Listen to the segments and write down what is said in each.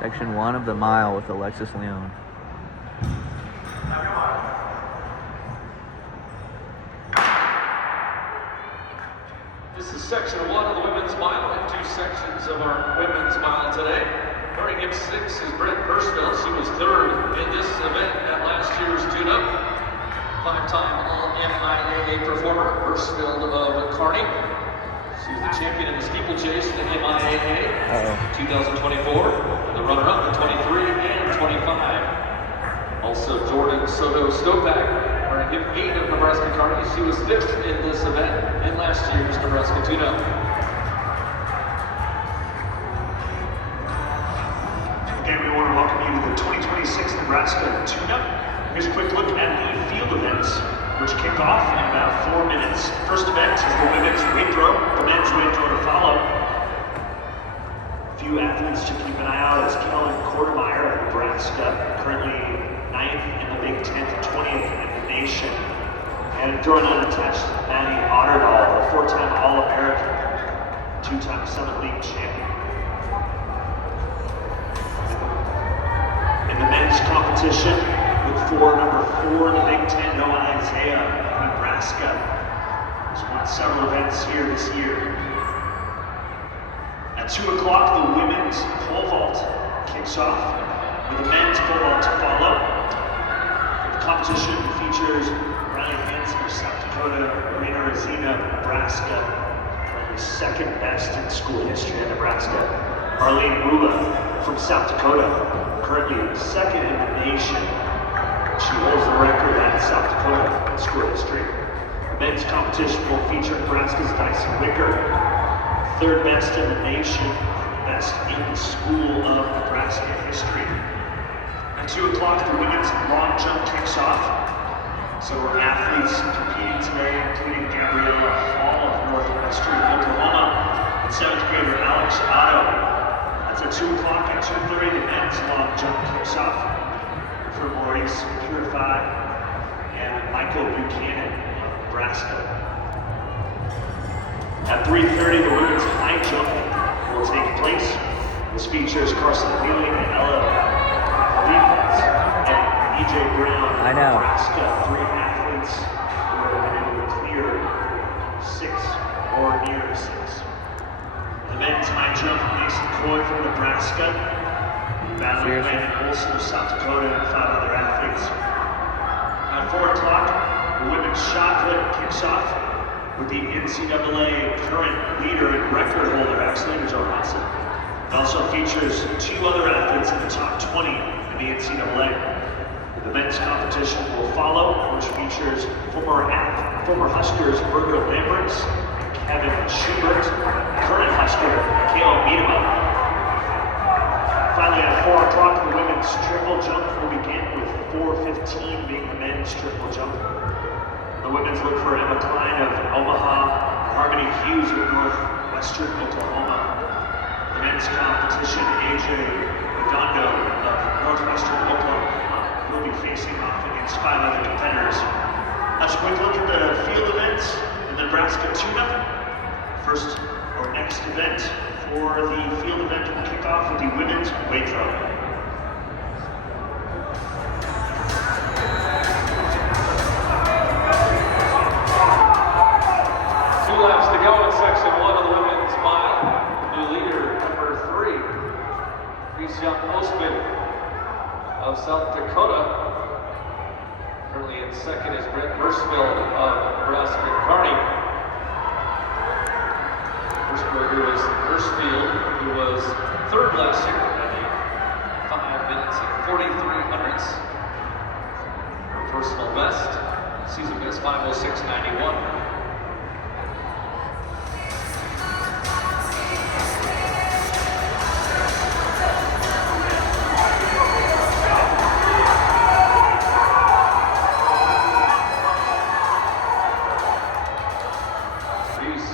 Section 1 of the mile with Alexis Leon. This is section 1 of the women's mile and 2 sections of our women's mile today. Starting in 6 is Brent Hirschfeld. She was 3rd in this event at last year's tune-up. 5-time All-MIAA performer, Hirschfeld of Kearney. She was the champion in the steeplechase in the MIAA 2024, the runner-up in 23 and 25. Also Jordan Soto Stopak. In 8 of Nebraska Kearney. She was 5th in this event in last year's Nebraska Tune-Up. Again, we want to welcome you to the 2026 Nebraska Tune-Up. Here's a quick look at the field events, which kick off in about 4 minutes. First event is the women's weight throw, the men's weight throw to follow. A few athletes to keep an eye out is Kellen Kortemeyer of Nebraska, currently 9th in the Big Ten, 20th in the nation. And throwing unattached, Maddie Otterdahl, a 4-time All-American, 2-time Summit League champion. In the men's competition, look for number 4 in the Big Ten, Noah Isaiah of Nebraska. He's won several events here this year. At 2 o'clock, the women's pole vault kicks off with the men's pole vault to follow. The competition features Ryan Hansen of South Dakota, Marina Razina of Nebraska, currently 2nd best in school history in Nebraska. Arlene Mula from South Dakota, currently 2nd in the nation. She holds the record at South Dakota in school history. The men's competition will feature Nebraska's Dyson Wicker, 3rd best in the nation, best in the school of Nebraska history. At 2 o'clock, the women's long jump kicks off. So our athletes competing today, including Gabriella Hall of Northwestern Oklahoma and 7th grader Alex Otto. That's at 2 o'clock. At 2:30, the men's long jump kicks off for Maurice Purify and Michael Buchanan of Nebraska. At 3:30, the women's high jump will take place. This features Carson Wheeling and Ella Leibniz and EJ Brown of Nebraska, 3 athletes who have been able to clear 6 or near 6. The men's high jump, Mason Coy from Nebraska, battling Landon Olson of South Dakota, and 5 other athletes. At 4 o'clock, the women's shot put kicks off with the NCAA current leader and record holder, Axelina Johansson. It also features 2 other athletes in the top 20 in the NCAA. The men's competition will follow, which features former Huskers Berger Lamberts and Kevin Schubert, current Husker Caleb Biedema. Finally, at 4 o'clock, the women's triple jump will begin with 4:15 being the men's triple jump. The women's look for Emma Klein of Omaha, Harmony Hughes of Northwestern Oklahoma. The men's competition, AJ Redondo of Northwestern Oklahoma will be facing off against 5 other competitors. Let's quick look at the field events in the Nebraska Tune-Up. First, or next event for the field event will kick off with the women's weight throw. 2 laps to go in section 1 of the women's mile. New leader, number 3, Reese Young Osman of South Dakota. Currently in 2nd is Brent Hirschfeld of Nebraska Kearney. Hirschfield, who was 3rd last year at the 5 minutes and 43 hundredths. Her personal best, season best 5:06.91.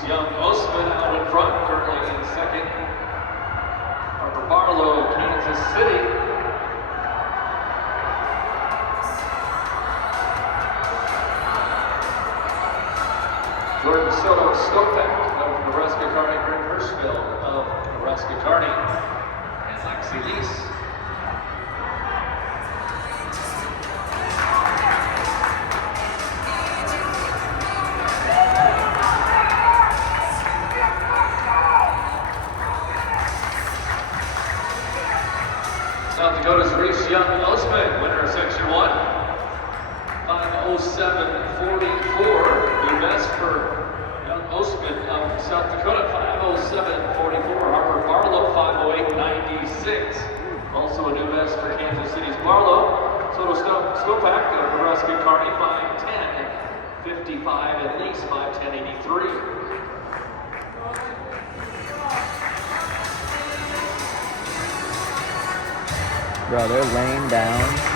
Young Osman out in front, currently in 2nd. Harper Barlow of Kansas City. Jordan Soto Stopak of Nebraska Kearney, Brent Hirschfeld of Nebraska Kearney, and Lexi Lease Dakota's Reese Young Osman, winner of Section 1. 5:07:44. New best for Young Osman of South Dakota. 5:07:44. Harper Barlow, 5:08:96. Also a new best for Kansas City's Barlow. Soto Stopak of Nebraska Kearney, 5:10:55 at least, 5:10:83. Bro, they're laying down